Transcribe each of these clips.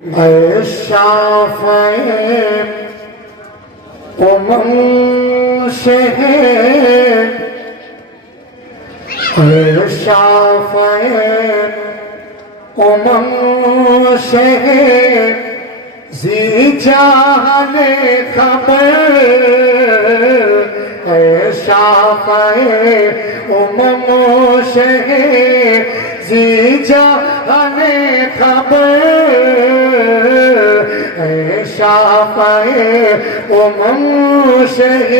اے شافع شہ اے شافع شہ زی جہان خبر اے شافع شہ زی جہان خبر اے شافع شہ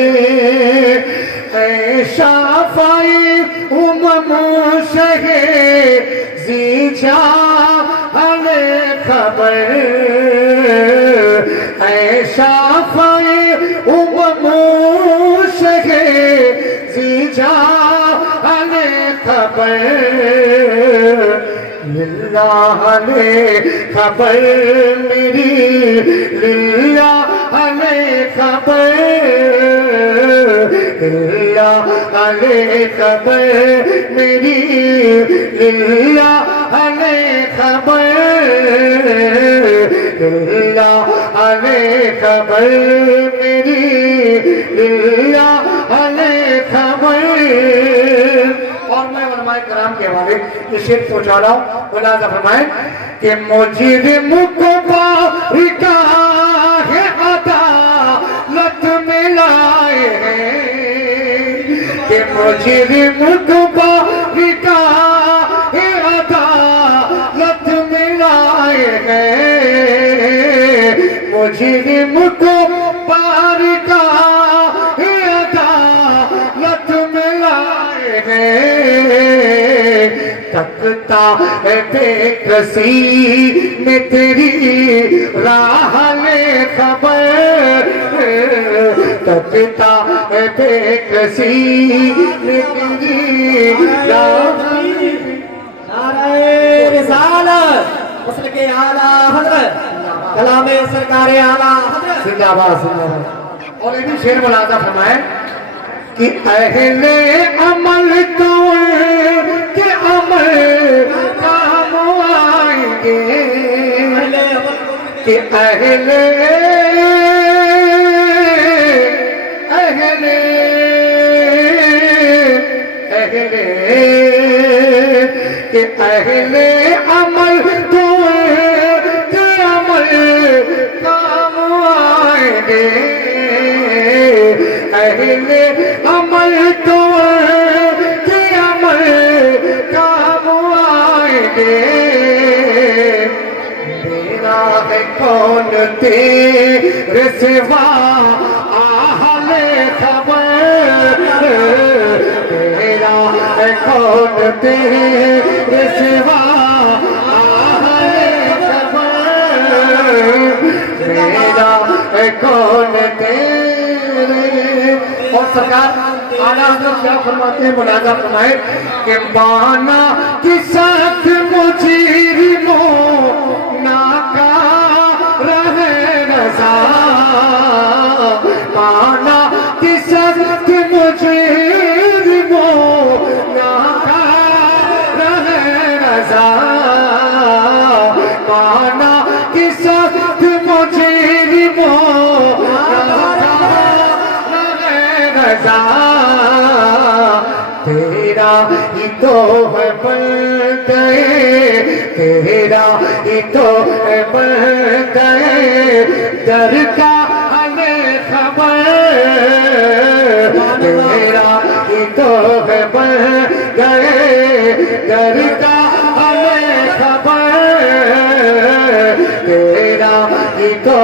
اے شافع شہ زی جہان خبر اے شافع شہ زی جہان خبر للہ نے خبر میری للہ نے خبر للہ نے خبر میری للہ نے خبر للہ نے خبر میری للہ نے خبر. اور میں علماء کرام کے حوالے یہ شعر پہنچا رہا ہوں. ملاحظہ فرمائیں کہ مجرم کو بارگاہ عدالت میں لائے ہیں کہ مجرم کو بارگاہ عدالت میں لائے ہیں مجرم کو بارگاہ عدالت میں لائے ہیں تکتا ہے بے کسی میں تیری راہ لے خبر تکتا ہے بے کسی میں تیری راہ لے. نعرہ رسالت مسلک اعلیٰ حضرت کلام سرکار اعلیٰ حضرت زندہ باد زندہ باد. اور یہ بھی شعر ملاحظہ فرمائیں کہ اہل عمل تو کہ عمل کام آئیں گے کہ اہل کہ اہل عمل تو کہ عمل کام آئیں گے اہل عمل تو کہ عمل کام آئیں گے. میرا ہے کون تیرے سوا اہل خبر میرا ہے کون تیرے سوا اہل خبر میرا ہے کون تیرے. اور سرکار اعلیٰ حضرت کیا فرماتے ہیں ملاحظہ فرمائے کہ بانا کی سخت مجرموں ناکار رہے رضا بانا کی سخت مجرموں ناکار رہے رضا بانا کی سخت مجرموں تیرا ہی تو ہے بندے تیرا ہی تو ہے بندے در کا ہمیں خبر تیرا ہی تو ہے بندے در کا ہمیں خبر تیرا ہی تو